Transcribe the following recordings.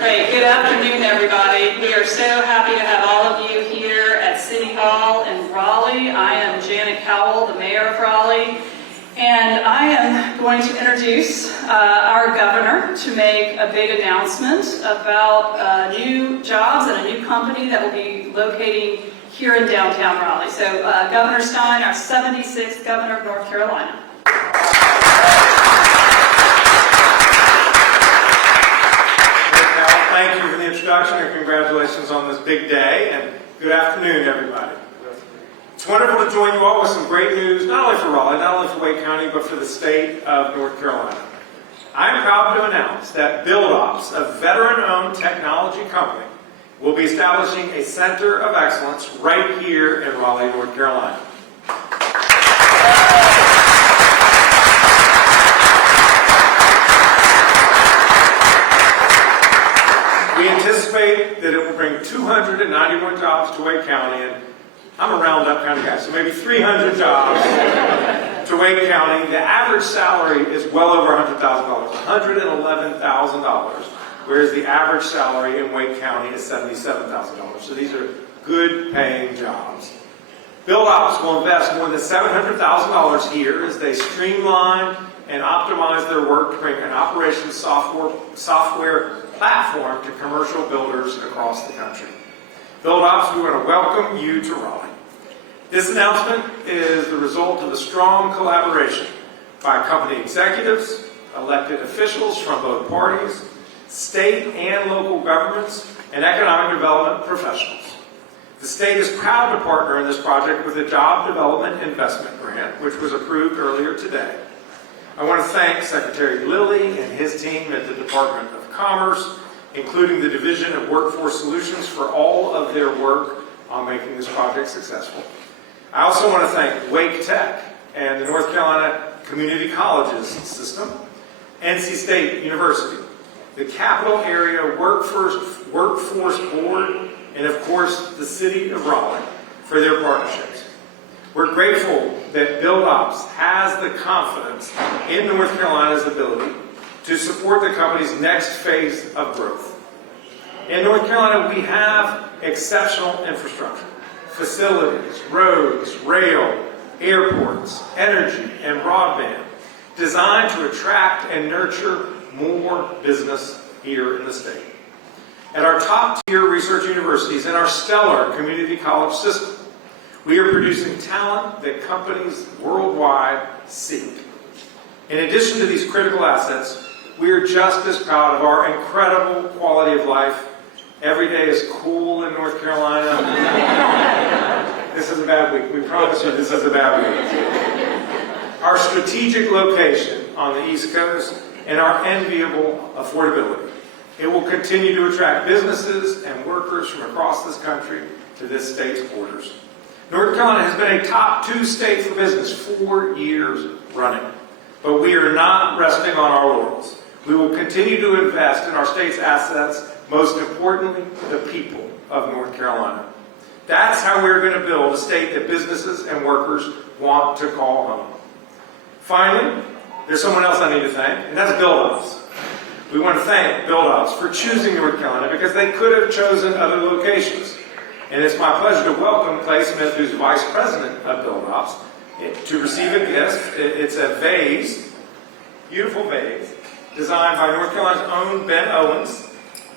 Great. Good afternoon, everybody. We are so happy to have all of you here at City Hall in Raleigh. I am Janet Cowell, the mayor of Raleigh, and I am going to introduce our governor to make a big announcement about new jobs and a new company that will be locating here in downtown Raleigh. So Governor Stein, our 76th governor of North Carolina. Thank you for the introduction and congratulations on this big day, and good afternoon, everybody. It's wonderful to join you all with some great news, not only for Raleigh, not only for Wake County, but for the state of North Carolina. I'm proud to announce that BuildOps, a veteran-owned technology company, will be establishing a center of excellence right here in Raleigh, North Carolina. We anticipate that it will bring 291 jobs to Wake County, and I'm a round-up kind of guy, so maybe 300 jobs to Wake County. The average salary is well over $100,000, $111,000, whereas the average salary in Wake County is $77,000. So these are good-paying jobs. BuildOps will invest more than $700,000 here as they streamline and optimize their work to bring an operations software platform to commercial builders across the country. BuildOps, we want to welcome you to Raleigh. This announcement is the result of a strong collaboration by company executives, elected officials from both parties, state and local governments, and economic development professionals. The state is proud to partner in this project with a Job Development Investment Grant, which was approved earlier today. I want to thank Secretary Lilly and his team at the Department of Commerce, including the Division of Workforce Solutions, for all of their work on making this project successful. I also want to thank Wake Tech and the North Carolina Community Colleges system, NC State University, the Capital Area Workforce Board, and of course the City of Raleigh for their partnerships. We're grateful that BuildOps has the confidence in North Carolina's ability to support the company's next phase of growth. In North Carolina, we have exceptional infrastructure, facilities, roads, rail, airports, energy, and broadband designed to attract and nurture more business here in the state. At our top-tier research universities and our stellar community college system, we are producing talent that companies worldwide seek. In addition to these critical assets, we are just as proud of our incredible quality of life. Every day is cool in North Carolina. This is a bad week. We promise you this is a bad week. Our strategic location on the East Coast and our enviable affordability. It will continue to attract businesses and workers from across this country to this state's borders. North Carolina has been a top 2 state for business 4 years running, but we are not resting on our laurels. We will continue to invest in our state's assets, most importantly, the people of North Carolina. That's how we're going to build a state that businesses and workers want to call home. Finally, there's someone else I need to thank, and that's BuildOps. We want to thank BuildOps for choosing North Carolina because they could have chosen other locations. And it's my pleasure to welcome Clay Smith, who's Vice President of BuildOps, to receive a gift. It's a vase, beautiful vase, designed by North Carolina's own Ben Owens,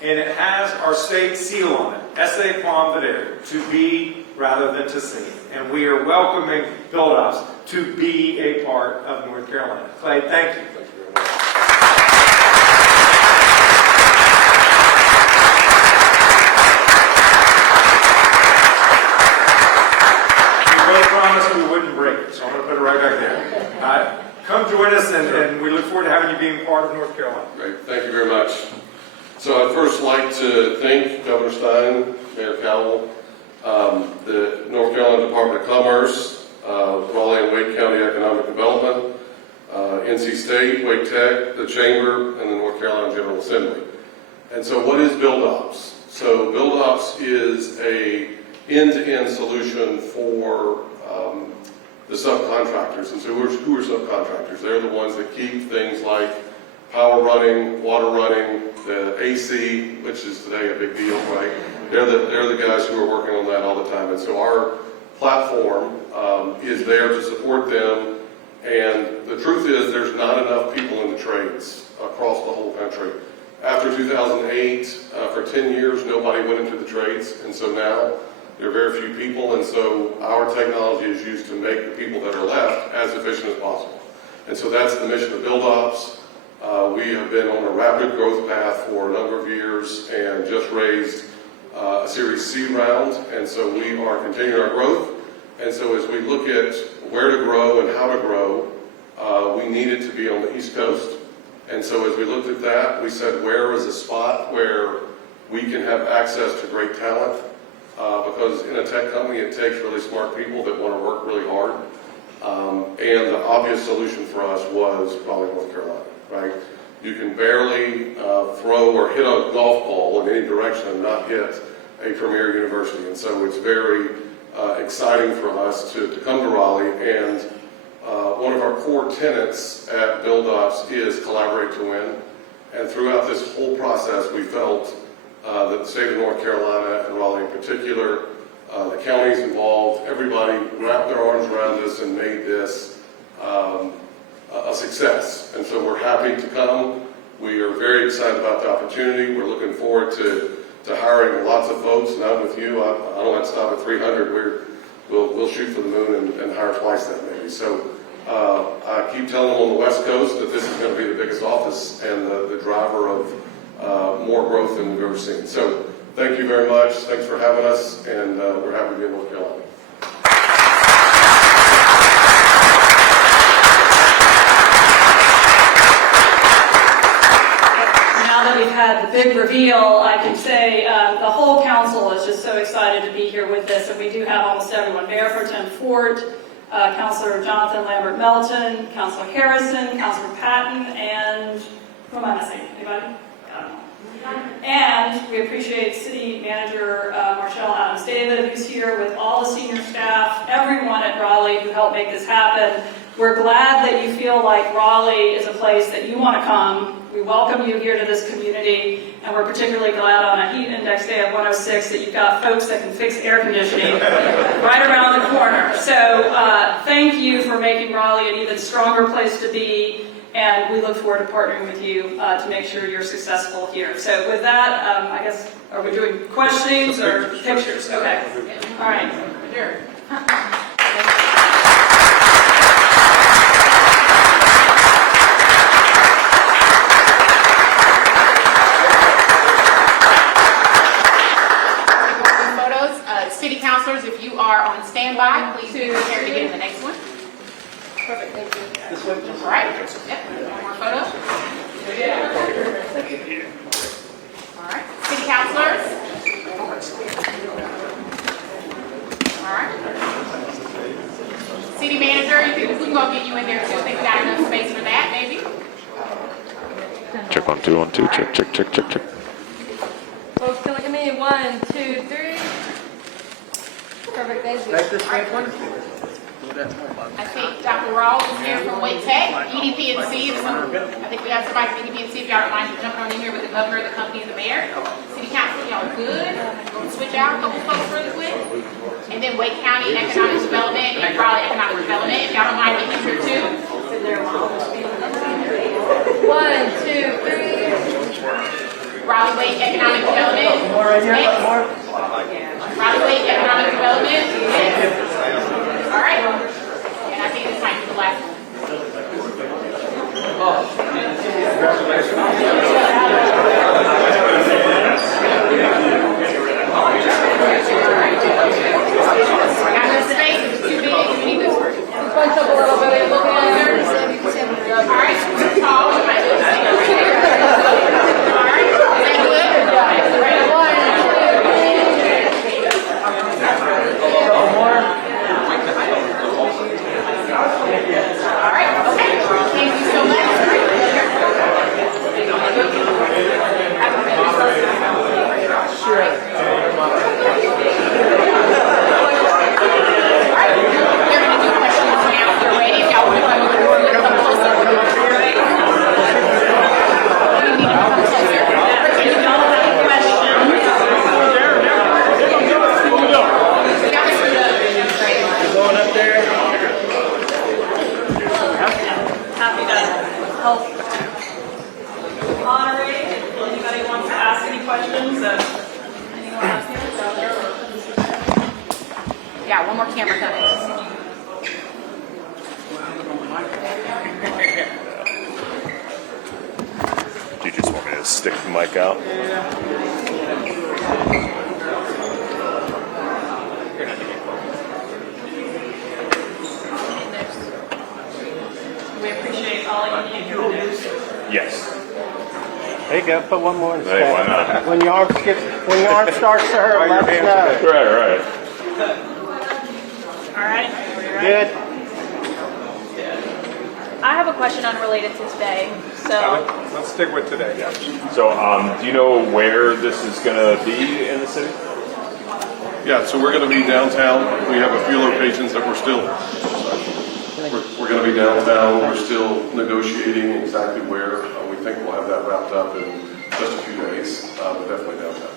and it has our state seal on it, Esse Quam Videre, to be rather than to see. And we are welcoming BuildOps to be a part of North Carolina. Clay, thank you. Thank you very much. We wouldn't break it, so I'm going to put it right back there. Come join us, and we look forward to having you being part of North Carolina. Great, thank you very much. So I'd first like to thank Governor Stein, Mayor Cowell, the North Carolina Department of Commerce, Raleigh and Wake County Economic Development, NC State, Wake Tech, the Chamber, and the North Carolina General Assembly. And so what is BuildOps? So BuildOps is a end-to-end solution for the subcontractors. And so who are subcontractors? They're the ones that keep things like power running, water running, the AC, which is today a big deal, right? They're the guys who are working on that all the time. And so our platform is there to support them. And the truth is there's not enough people in the trades across the whole country. After 2008, for 10 years, nobody went into the trades. And so now there are very few people. And so our technology is used to make the people that are left as efficient as possible. And so that's the mission of BuildOps. We have been on a rapid growth path for a number of years and just raised a Series C round. And so we are continuing our growth. And so as we look at where to grow and how to grow, we needed to be on the East Coast. And so as we looked at that, we said, where is a spot where we can have access to great talent? Because in a tech company, it takes really smart people that want to work really hard. And the obvious solution for us was Raleigh, North Carolina, right? You can barely throw or hit a golf ball in any direction and not hit a premier university. And so it's very exciting for us to come to Raleigh. And one of our core tenets at BuildOps is collaborate to win. And throughout this whole process, we felt that the state of North Carolina and Raleigh in particular, the counties involved, everybody wrapped their arms around us and made this a success. And so we're happy to come. We are very excited about the opportunity. We're looking forward to hiring lots of folks. And I'm with you. I don't want to stop at 300. We'll shoot for the moon and hire twice that maybe. So I keep telling them on the West Coast that this is going to be the biggest office and the driver of more growth than we've ever seen. So thank you very much. Thanks for having us, and we're happy to be in North Carolina. Now that we've had the big reveal, I can say the whole council is just so excited to be here with this, and we do have almost everyone. Mayor Pro Tem Fort, Councilor Jonathan Lambert Melton, Councilor Harrison, Councilor Patton, and who am I missing? Anybody? I don't know. And we appreciate City Manager Marshall Adams David, who's here with all the senior staff, everyone at Raleigh who helped make this happen. We're glad that you feel like Raleigh is a place that you want to come. We welcome you here to this community, and we're particularly glad on a heat index day of 106 that you've got folks that can fix air conditioning right around the corner. So thank you for making Raleigh an even stronger place to be, and we look forward to partnering with you to make sure you're successful here. So with that, I guess, are we doing questions or pictures? Okay. All right. Here. City councilors, if you are on standby, please be prepared to get in the next one. Perfect, thank you. This one? All right. Yep. One more photo. All right. City councilors. All right. City manager, you can, we can go get you in there too. I think we got enough space for that, maybe. Check 1 2 1 2. Check check check check check. Folks, can look at me. 1 2 3. Perfect, thank you. Like this right one? I think Dr. Rawls is here from Wake Tech, EDP&C. I think we have somebody from EDP&C. If y'all don't mind jumping on in here with the governor, the company, and the mayor. City council, y'all are good. We're going to switch out a couple folks really quick. And then Wake County Economic Development and Raleigh Economic Development. If y'all don't mind getting here too. 1 2 3. Raleigh Wake Economic Development. Next. Raleigh Wake Economic Development. Next. All right. And I think this might be the last one. Got no space. It's too big. We need this one. Punch up a little bit. A little bit. All right. Tall. We might do the same over here. All right. Is that good? Right. All right. Okay. Thank you so much. got one more camera coming. Do you just want me to stick the mic out? We appreciate all you do. Yes. There you go, put one more in the Hey, why not? When your arm starts to hurt, let us know. Right. All right. Are we ready? Good. I have a question unrelated to today. So, Let's stick with today. So, do you know where this is going to be in the city? Yeah, so we're going to be downtown. We have a few locations that we're going to be downtown. We're still negotiating exactly where. We think we'll have that wrapped up in just a few days, but definitely downtown.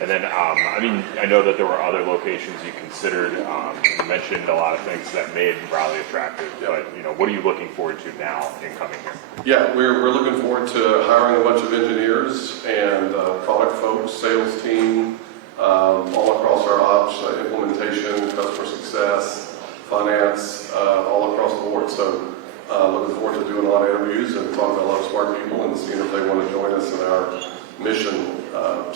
And then, I know that there were other locations you considered. You mentioned a lot of things that made Raleigh attractive, but what are you looking forward to now in coming here? Yeah, we're looking forward to hiring a bunch of engineers and product folks, sales team, all across our ops, implementation, customer success, finance, all across the board. So looking forward to doing a lot of interviews and talking to a lot of smart people and seeing if they want to join us in our mission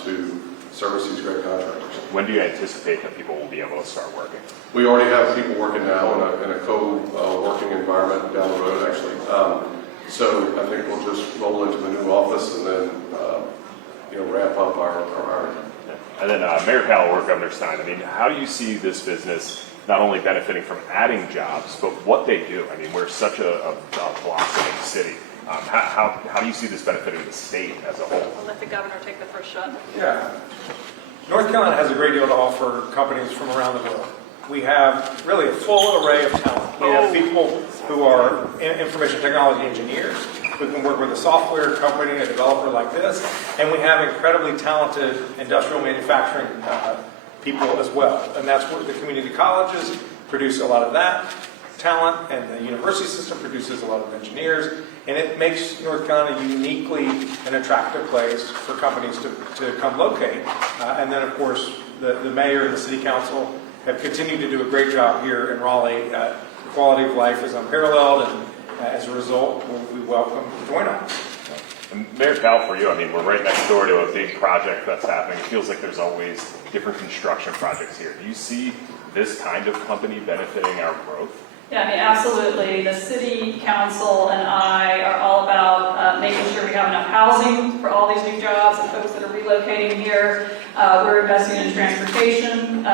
to service these great contractors. When do you anticipate that people will be able to start working? We already have people working now in a co-working environment down the road, actually. So I think we'll just roll into the new office and then wrap up our hiring. And then Mayor Powell or Governor Stein, how do you see this business not only benefiting from adding jobs, but what they do? We're such a blossoming city. How do you see this benefiting the state as a whole? I'll let the governor take the first shot. Yeah. North Carolina has a great deal to offer companies from around the world. We have really a full array of talent. We have people who are information technology engineers who can work with a software company, a developer like this, and we have incredibly talented industrial manufacturing people as well. And that's what the community colleges produce a lot of that talent, and the university system produces a lot of engineers, and it makes North Carolina uniquely an attractive place for companies to come locate. And then, of course, the mayor and the city council have continued to do a great job here in Raleigh. The quality of life is unparalleled, and as a result, we welcome join us. And Mayor Powell, for you, we're right next door to a big project that's happening. It feels like there's always different construction projects here. Do you see this kind of company benefiting our growth? Yeah, absolutely. The city council and I are all about making sure we have enough housing for all these new jobs and folks that are relocating here. We're investing in transportation.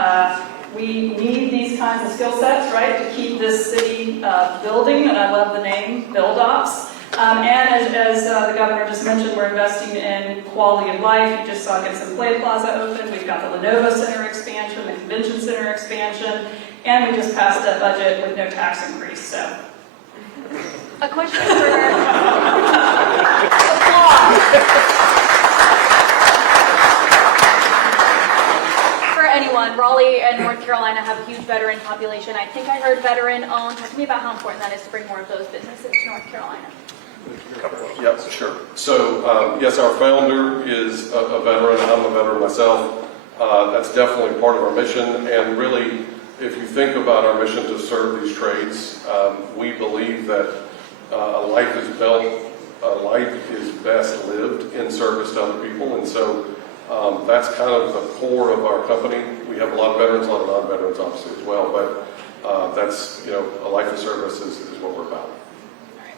We need these kinds of skill sets, right, to keep this city building, and I love the name, BuildOps. And as the governor just mentioned, we're investing in quality of life. You just saw Gibson Play Plaza open. We've got the Lenovo Center expansion, the Convention Center expansion, and we just passed a budget with no tax increase. So, a question for applause. For anyone, Raleigh and North Carolina have a huge veteran population. I think I heard veteran-owned. Talk to me about how important that is to bring more of those businesses to North Carolina. Yep, sure. So, yes, our founder is a veteran. I'm a veteran myself. That's definitely part of our mission. And really, if you think about our mission to serve these trades, we believe that a life is best lived in service to other people. And so that's kind of the core of our company. We have a lot of veterans, a lot of non-veterans, obviously, as well. But that's, a life of service is what we're about.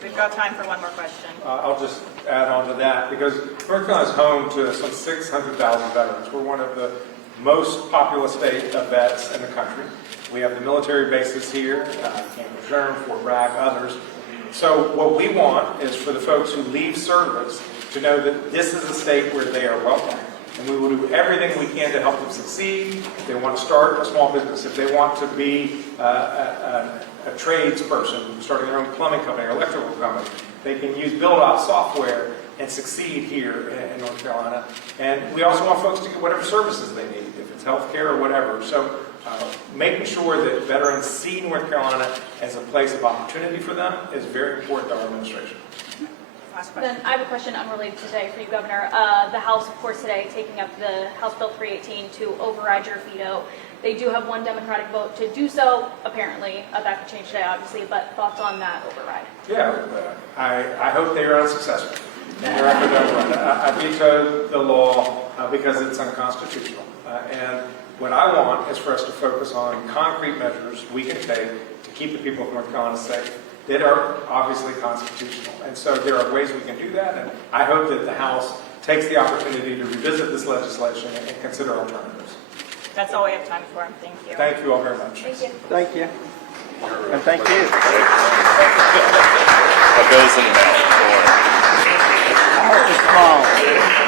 We've got time for one more question. I'll just add on to that, because North Carolina is home to some 600,000 veterans. We're one of the most populous state of vets in the country. We have the military bases here, Camp Lejeune, Fort Bragg, others. So what we want is for the folks who leave service to know that this is a state where they are welcome. And we will do everything we can to help them succeed. If they want to start a small business, if they want to be a tradesperson, starting their own plumbing company or electrical company, they can use BuildOps software and succeed here in North Carolina. And we also want folks to get whatever services they need, if it's healthcare or whatever. So making sure that veterans see North Carolina as a place of opportunity for them is very important to our administration. Then I have a question unrelated to today for you, Governor. The House, of course, today taking up the House Bill 318 to override your veto. They do have one Democratic vote to do so, apparently. That could change today, obviously, but thoughts on that override? Yeah, I hope they are unsuccessful. I vetoed the law because it's unconstitutional. And what I want is for us to focus on concrete measures we can take to keep the people of North Carolina safe that are obviously constitutional. And so there are ways we can do that, and I hope that the House takes the opportunity to revisit this legislation and consider alternatives. That's all we have time for. Thank you. Thank you all very much. Thank you. Thank you. And thank you. A bill's in the mail. Heart is small.